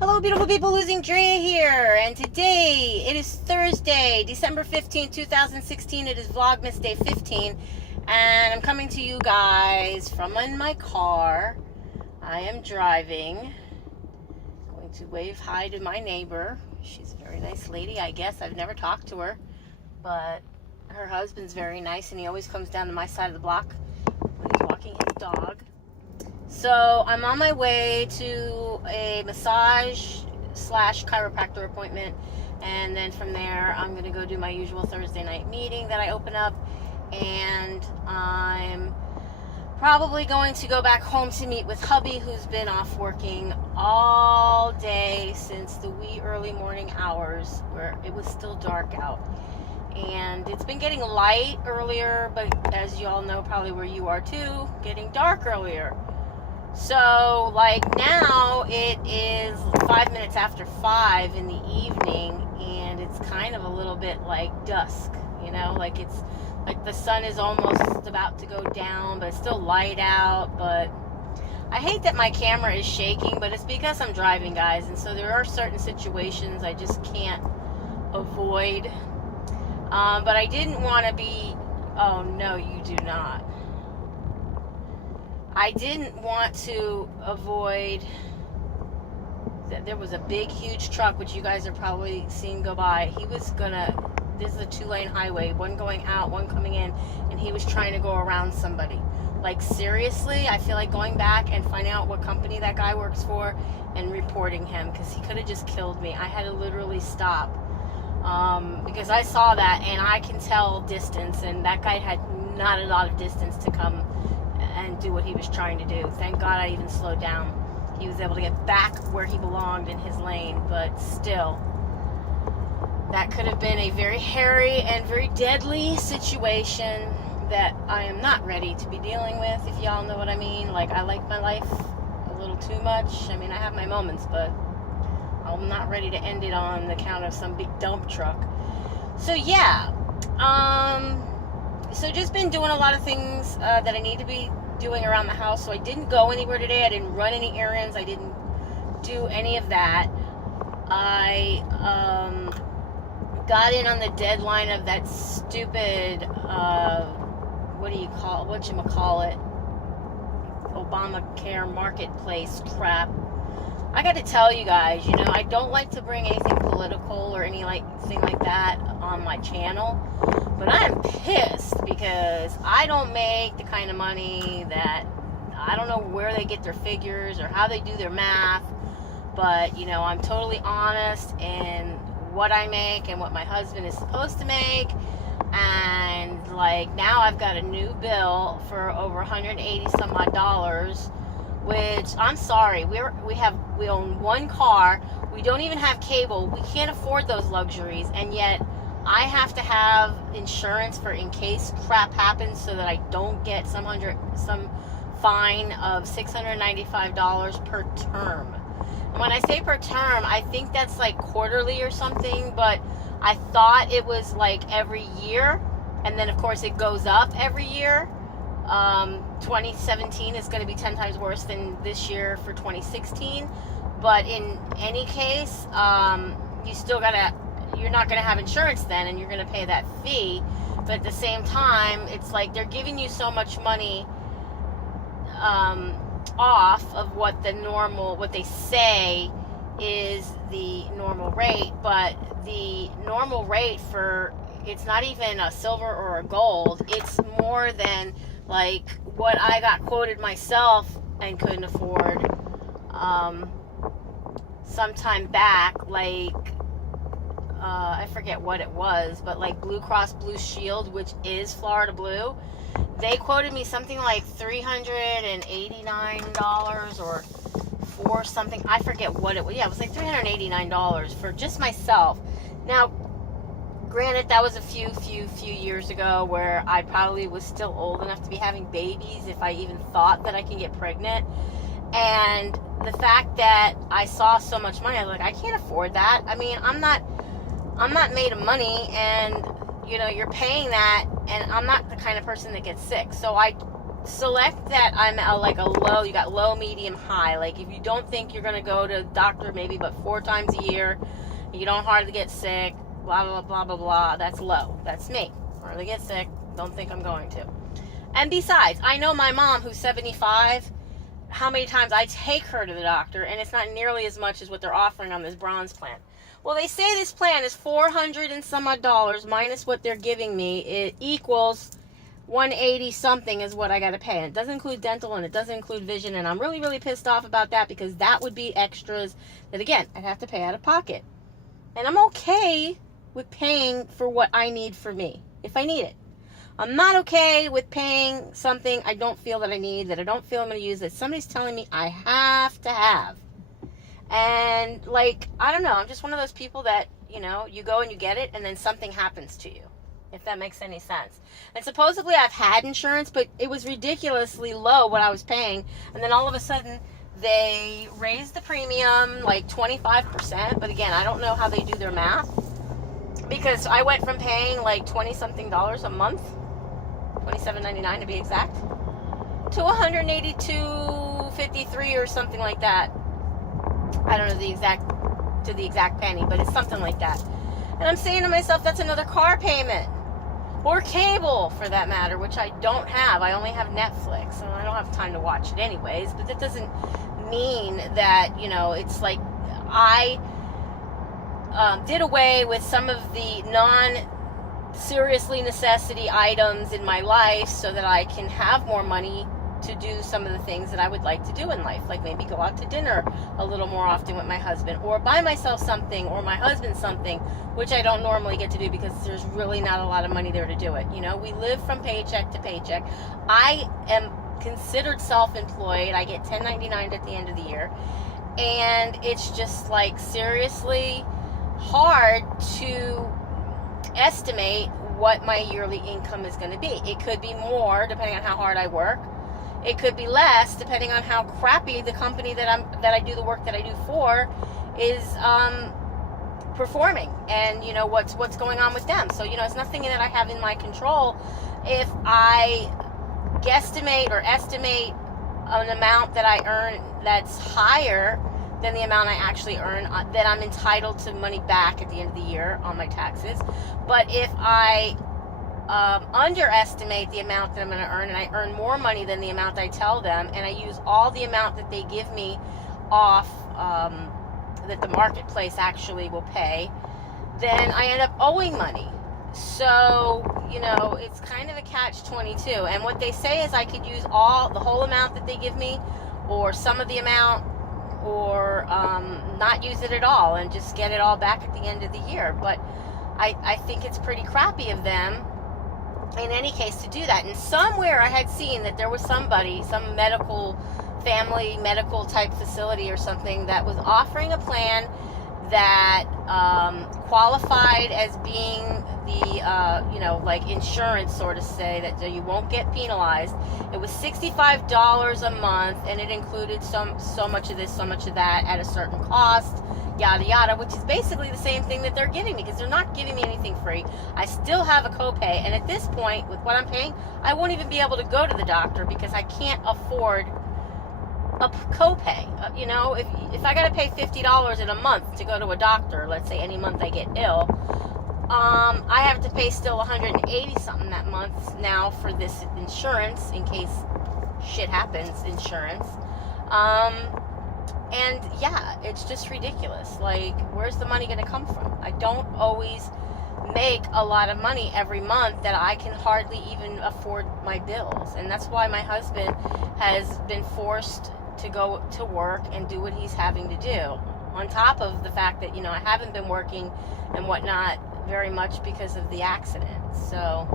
Hello, beautiful people. Losing Drea here, and today it is Thursday, December 15th, 2016. It is Vlogmas Day 15, and I'm coming to you guys from in my car. I am driving, going to wave hi to my neighbor. She's a very nice lady, I guess. I've never talked to her, but her husband's very nice, and he always comes down to my side of the block when he's walking his dog. So I'm on my way to a massage / chiropractor appointment, and then from there I'm going to go do my usual Thursday night meeting that I open up, and I'm probably going to go back home to meet with hubby, who's been off working all day since the wee early morning hours where it was still dark out. And it's been getting light earlier, but as you all know, probably where you are too, getting dark earlier. So, like, now it is 5 minutes after 5 in the evening, and it's kind of a little bit like dusk, you know, like it's like the sun is almost about to go down, but it's still light out. But I hate that my camera is shaking, but it's because I'm driving, guys, and so there are certain situations I just can't avoid. But I didn't want to be, oh no, you do not. I didn't want to avoid that there was a big, huge truck, which you guys are probably seeing go by. He was gonna, this is a 2-lane highway, one going out, one coming in, and he was trying to go around somebody. Like, seriously, I feel like going back and finding out what company that guy works for and reporting him, because he could have just killed me. I had to literally stop because I saw that, and I can tell distance, and that guy had not a lot of distance to come and do what he was trying to do. Thank God I even slowed down. He was able to get back where he belonged in his lane, but still, that could have been a very hairy and very deadly situation that I am not ready to be dealing with, if y'all know what I mean. Like, I like my life a little too much. I mean, I have my moments, but I'm not ready to end it on the count of some big dump truck. So yeah, so just been doing a lot of things that I need to be doing around the house. So I didn't go anywhere today. I didn't run any errands. I didn't do any of that. I got in on the deadline of that stupid whatchamacallit, Obamacare marketplace crap. I got to tell you guys, you know, I don't like to bring anything political or anything like that on my channel, but I'm pissed because I don't make the kind of money that, I don't know where they get their figures or how they do their math, but, you know, I'm totally honest in what I make and what my husband is supposed to make. And like, now I've got a new bill for over 180 some odd dollars, which, I'm sorry, we own one car, we don't even have cable, we can't afford those luxuries, and yet I have to have insurance for in case crap happens, so that I don't get some fine of $695 per term. And when I say per term, I think that's like quarterly or something, but I thought it was like every year, and then of course it goes up every year. 2017 is going to be 10 times worse than this year for 2016, but in any case, you're not going to have insurance then, and you're going to pay that fee. But at the same time, it's like they're giving you so much money off of what they say is the normal rate, but the normal rate it's not even a silver or a gold, it's more than like what I got quoted myself and couldn't afford sometime back, like I forget what it was, but like Blue Cross Blue Shield, which is Florida Blue, they quoted me something like $389 or for something, I forget what it was. Yeah, it was like $389 for just myself. Now, granted, that was a few years ago, where I probably was still old enough to be having babies, if I even thought that I can get pregnant. And the fact that I saw so much money, I was like, I can't afford that. I mean, I'm not made of money, and you know, you're paying that, and I'm not the kind of person that gets sick. So I select that I'm like a low, you got low, medium, high. Like if you don't think you're going to go to the doctor maybe but 4 times a year, you don't hardly get sick, blah, blah, blah, blah, blah, that's low. That's me. Hardly get sick, don't think I'm going to. And besides, I know my mom who's 75, how many times I take her to the doctor, and it's not nearly as much as what they're offering on this bronze plan. Well, they say this plan is $400 and some odd dollars minus what they're giving me. It equals 180 something is what I got to pay. And it doesn't include dental and it doesn't include vision. And I'm really, really pissed off about that because that would be extras that, again, I'd have to pay out of pocket. And I'm okay with paying for what I need for me, if I need it. I'm not okay with paying something I don't feel that I need, that I don't feel I'm going to use, that somebody's telling me I have to have. And, like, I don't know, I'm just one of those people that, you know, you go and you get it, and then something happens to you, if that makes any sense. And supposedly I've had insurance, but it was ridiculously low what I was paying, and then all of a sudden they raised the premium like 25%, but again, I don't know how they do their math, because I went from paying like $20-something a month, $27.99 to be exact, to $182.53 or something like that. I don't know the exact penny, but it's something like that. And I'm saying to myself, that's another car payment, or cable for that matter, which I don't have. I only have Netflix, and I don't have time to watch it anyways. But that doesn't mean that, you know, it's like I did away with some of the non-seriously necessity items in my life so that I can have more money to do some of the things that I would like to do in life, like maybe go out to dinner a little more often with my husband, or buy myself something, or my husband something, which I don't normally get to do because there's really not a lot of money there to do it. You know, we live from paycheck to paycheck. I am considered self-employed. I get $10.99 at the end of the year, and it's just like seriously hard to estimate what my yearly income is going to be. It could be more depending on how hard I work. It could be less depending on how crappy the company that I do the work that I do for is performing, and you know what's going on with them. So you know, it's nothing that I have in my control. If I guesstimate or estimate an amount that I earn that's higher than the amount I actually earn, then I'm entitled to money back at the end of the year on my taxes. But if I underestimate the amount that I'm going to earn, and I earn more money than the amount I tell them, and I use all the amount that they give me off that the marketplace actually will pay, then I end up owing money. So, you know, it's kind of a catch-22. And what they say is I could use the whole amount that they give me, or some of the amount, or not use it at all and just get it all back at the end of the year. But I think it's pretty crappy of them in any case to do that. And somewhere I had seen that there was somebody, some family medical type facility or something, that was offering a plan that qualified as being the like insurance, sort of say that you won't get penalized. It was $65 a month, and it included so much of this, so much of that at a certain cost, yada yada, which is basically the same thing that they're giving me, because they're not giving me anything free. I still have a copay, and at this point, with what I'm paying, I won't even be able to go to the doctor because I can't afford a copay. You know, if I got to pay $50 in a month to go to a doctor, let's say any month I get ill, I have to pay still $180 something that month now for this insurance, in case shit happens, insurance. And yeah, it's just ridiculous. Like, where's the money going to come from? I don't always make a lot of money every month that I can hardly even afford my bills. And that's why my husband has been forced to go to work and do what he's having to do, on top of the fact that, you know, I haven't been working and whatnot very much because of the accident. So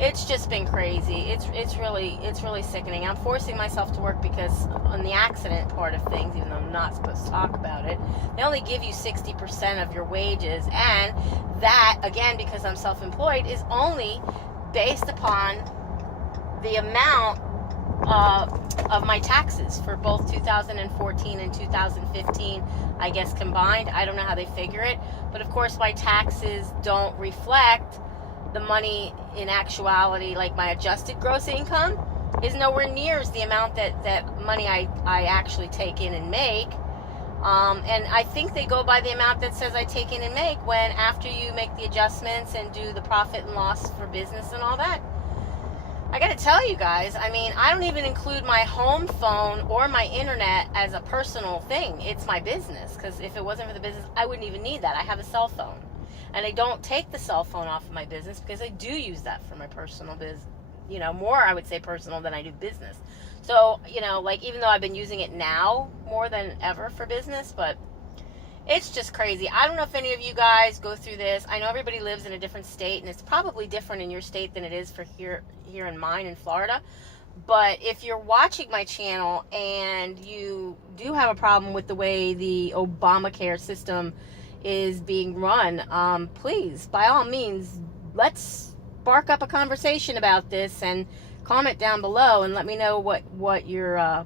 it's just been crazy. It's really sickening. I'm forcing myself to work because on the accident part of things, even though I'm not supposed to talk about it, they only give you 60% of your wages, and that, again, because I'm self-employed, is only based upon the amount of my taxes for both 2014 and 2015, I guess, combined. I don't know how they figure it, but of course my taxes don't reflect the money in actuality, like my adjusted gross income. is nowhere near the amount that money I actually take in and make. And I think they go by the amount that says I take in and make, when after you make the adjustments and do the profit and loss for business and all that. I gotta tell you guys, I mean, I don't even include my home phone or my internet as a personal thing. It's my business, because if it wasn't for the business, I wouldn't even need that. I have a cell phone. And I don't take the cell phone off of my business, because I do use that for my personal business. You know, more, I would say, personal than I do business. So, you know, like, even though I've been using it now more than ever for business, but it's just crazy. I don't know if any of you guys go through this. I know everybody lives in a different state, and it's probably different in your state than it is for here in mine in Florida. But if you're watching my channel and you do have a problem with the way the Obamacare system is being run, please, by all means, let's spark up a conversation about this, and comment down below and let me know what your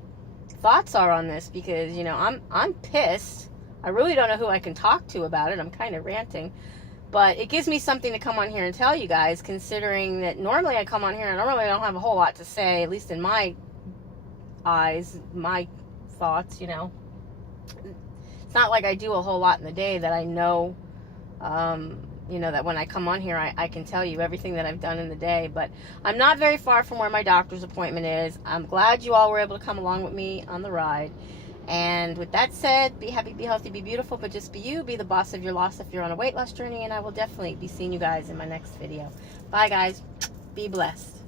thoughts are on this, because, you know, I'm pissed. I really don't know who I can talk to about it. I'm kind of ranting, but it gives me something to come on here and tell you guys, considering that normally I come on here and I really don't have a whole lot to say, at least in my eyes, my thoughts, you know. It's not like I do a whole lot in the day that I know, you know, that when I come on here, I can tell you everything that I've done in the day. But I'm not very far from where my doctor's appointment is. I'm glad you all were able to come along with me on the ride. And with that said, be happy, be healthy, be beautiful, but just be you. Be the boss of your loss if you're on a weight loss journey. And I will definitely be seeing you guys in my next video. Bye, guys. Be blessed.